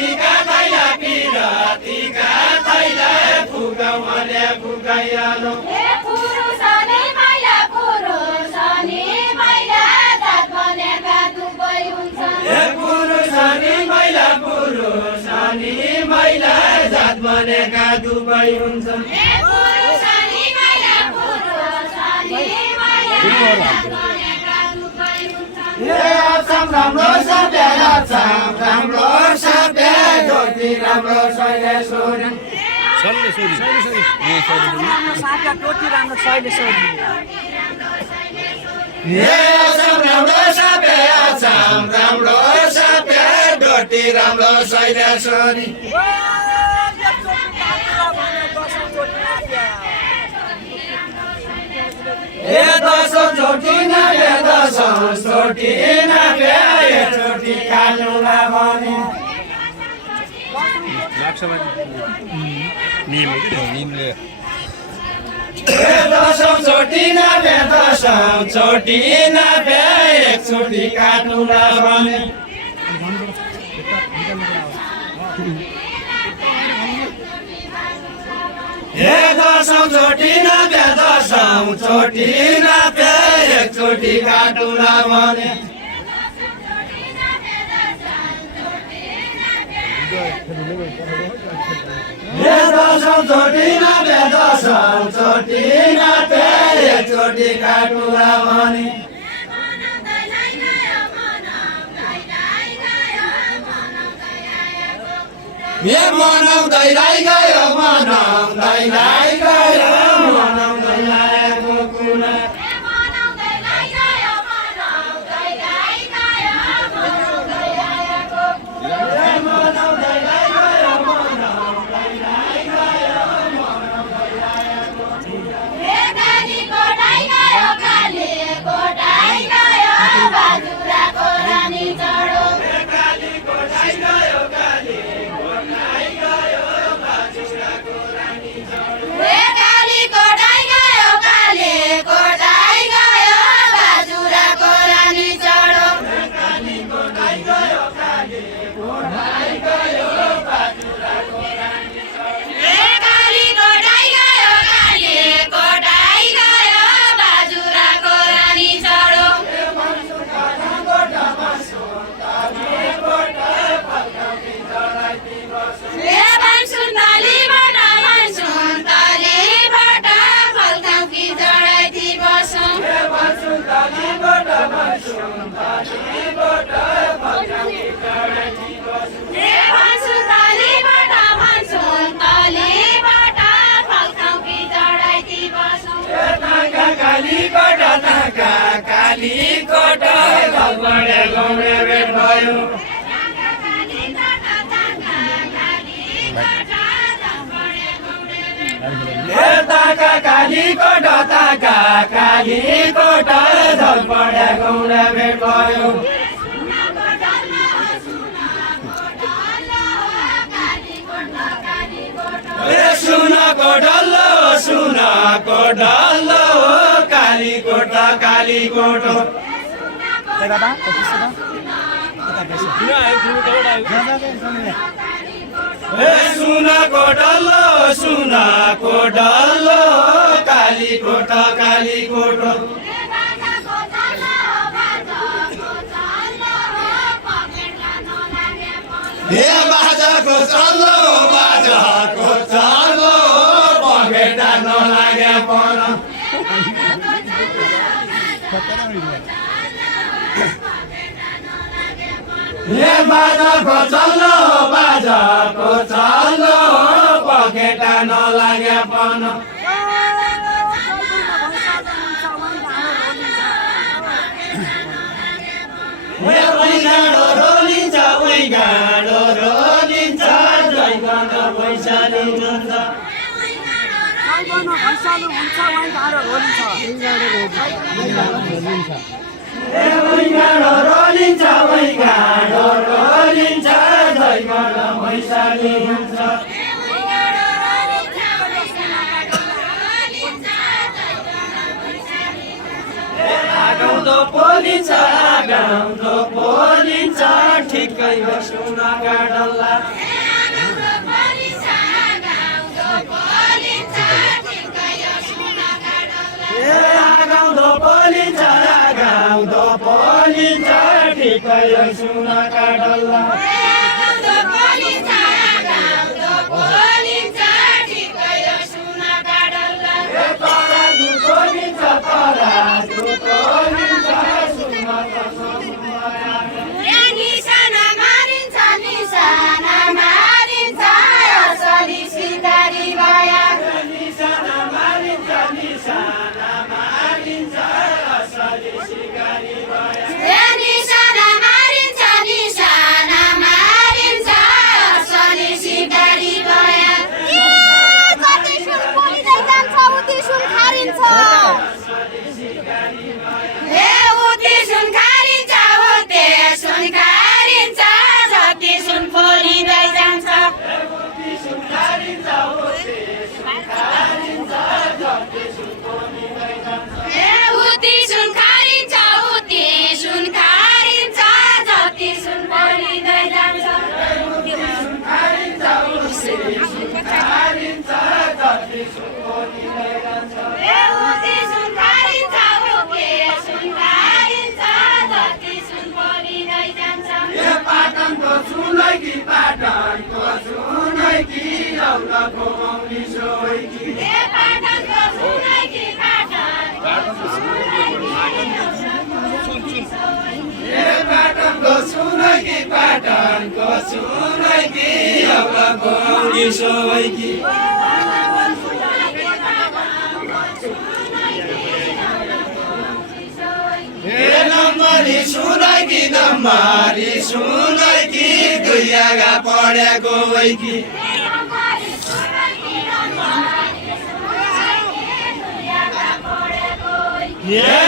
पिरतीका थैला पिरतीका थैला फुकाउने फुकाइहालो हे पुरुष अनि महिला जात बनेका दुबै हुन्छन् हे पुरुष अनि महिला जात बनेका दुबै हुन्छन् हे पुरुष अनि महिला जात बनेका दुबै हुन्छन् हे अचम राम्रो सभ्य अचम राम्रो सभ्य ज्योति राम्रो शैलेश्वरी हे अचम राम्रो सभ्य अचम राम्रो सभ्य ज्योति राम्रो शैलेश्वरी हे दसौँ चोटि नाभे दसौँ चोटि नाभे चोटि कालुला भने हे दसौँ चोटि नाभे दसौँ चोटि नाभे एकचोटि काटुला भने हे दसौँ चोटि नाभे दसौँ चोटि नाभे एकचोटि काटुला भने हे दसौँ चोटि नाभे दसौँ चोटि नाभे एकचोटि काटुला भने हे मनाउँदै गयो मनाउँदै गयो मनाउँदै आएको कुरा कालीकोट बडे गौडे भेट भयो ताका कालीकोट झल बडे गौडे भेट भयो सुनको डल्लो कालीकोट कालीकोट सुनको डल्लो कालीकोट कालीकोट हे बाजाको चल्लो पखेटा नलागे पन हे बाजाको चल्लो पखेटा नलागे पन गाडो रोलिन्छ जय गर्न पैसा लिन्छ गाडो रोलिन्छ जय गर्न पैसा लिन्छ गाउँदो पोलिन्छ ठिक यो सुनका डल्ला गाउँदो पोलिन्छ ठिकै यो सुनका डल्ला पाटनको सुनै कि औलाको मौली सोई कि पाटनको सुनै कि औलाको मौली सोई कि नम्बरी सुनै कि दुईगा पढेको वै कि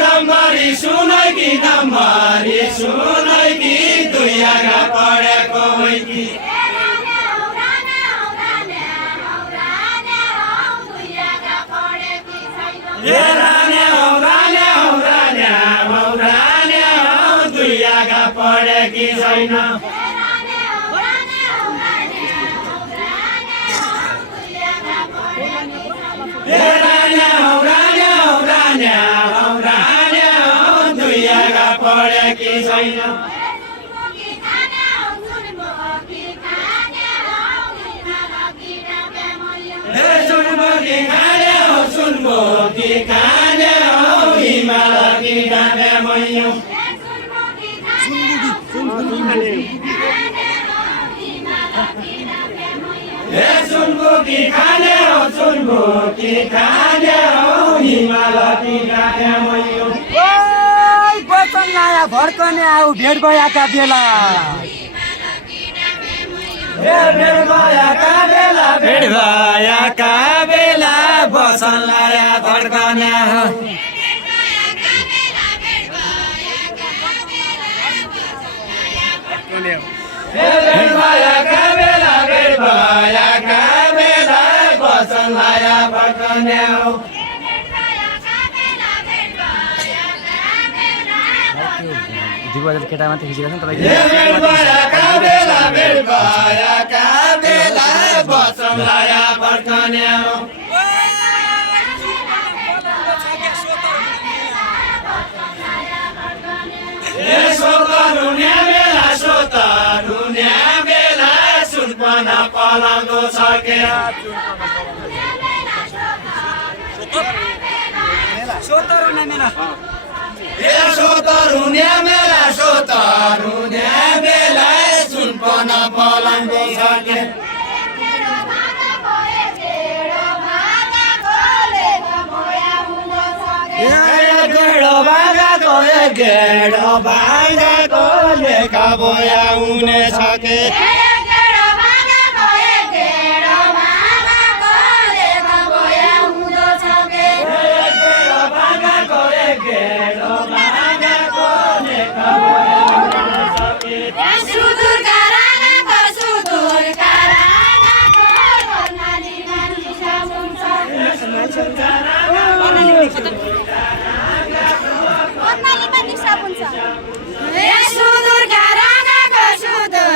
नम्बरी सुनै कि दुईगा पढेको वै कि पढेकी छैन दुईगा पढेकी छैन सुनको कि खाने हो हिमाल कि डाँडे मैयो सुनको कि खाने हो हिमाल कि डाँडे मैयो बचन लाया भड्कने आऊ भेट भएका बेला बचन लाया भड्कने हो बचन लाया भड्कने हो केटा मात्रै खिचेको छ बचन लाया भड्कने हो सुनपना पलाउँदो छ के सोतरुने मेला सुनपना पलाउँदो छ के गेडो भागाको लेखा बोया हुने छ के सुदूर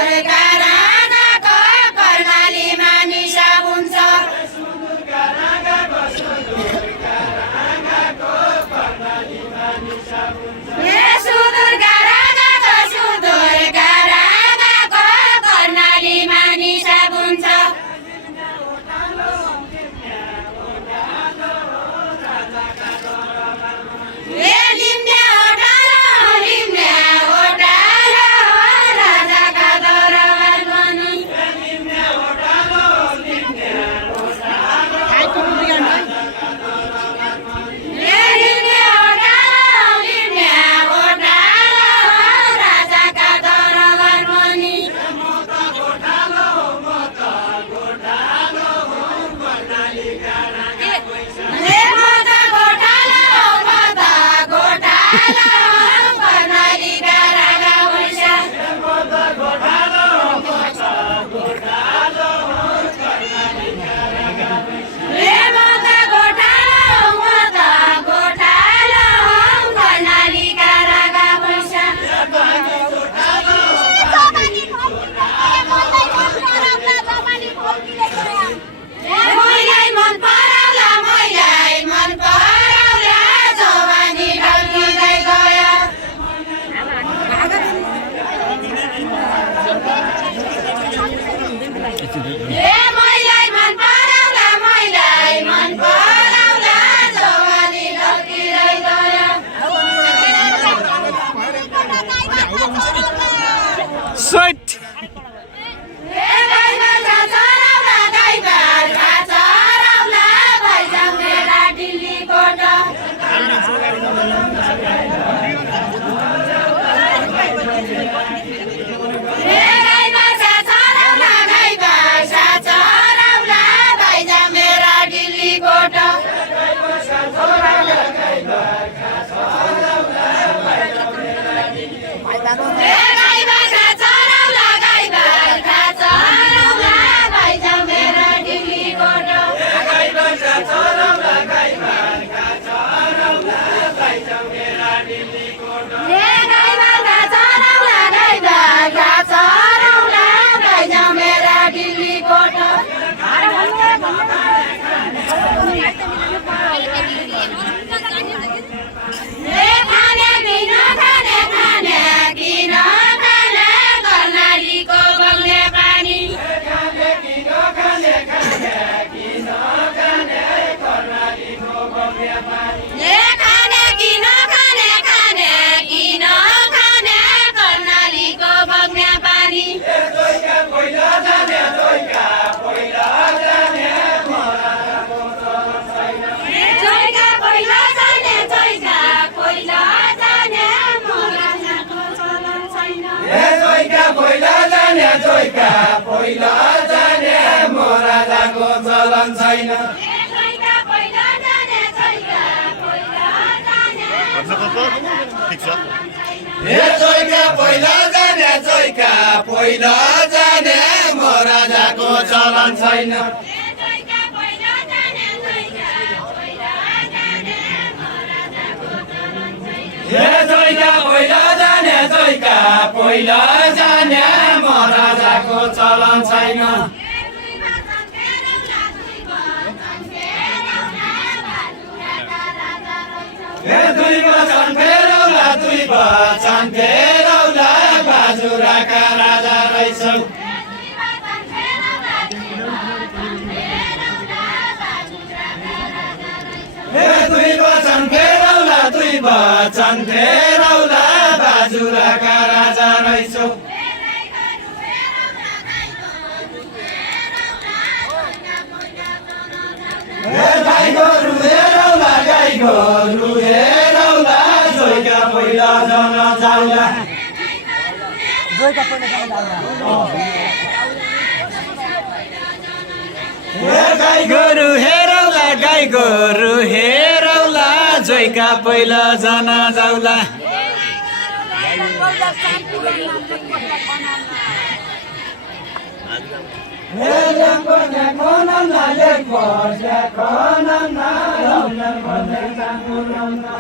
जाने जोइका पहिला जाने महाराजाको चलन छैन जोइका पहिला जाने जोइका पहिला जाने ठिक छ हे जोइका पहिला जाने जोइका पहिला जाने महाराजाको चलन छैन जोइका पहिला जाने जोइका पहिला जाने महाराजाको चलन छैन हे जोइका पहिला जाने जोइका पहिला जाने महाराजाको चलन छैन हे दुई वचन फेरौला दुई वचन फेरौला बाजुराका राजा रहेछौ हे दुई वचन फेरौला दुई वचन फेरौला बाजुराका राजा रहेछौ हे गाई गोरु हेरौला गाई गोरु हेरौला जोइका पहिला जन जाउला जोइका पहिला जाउला हे गाई गोरु हेरौला गाई गोरु हेरौला जोइका पहिला जन जाउला हे लेम्बो नेकोनम ना लेम्बो नेकोनम ना लेम्बो नेकोनम ना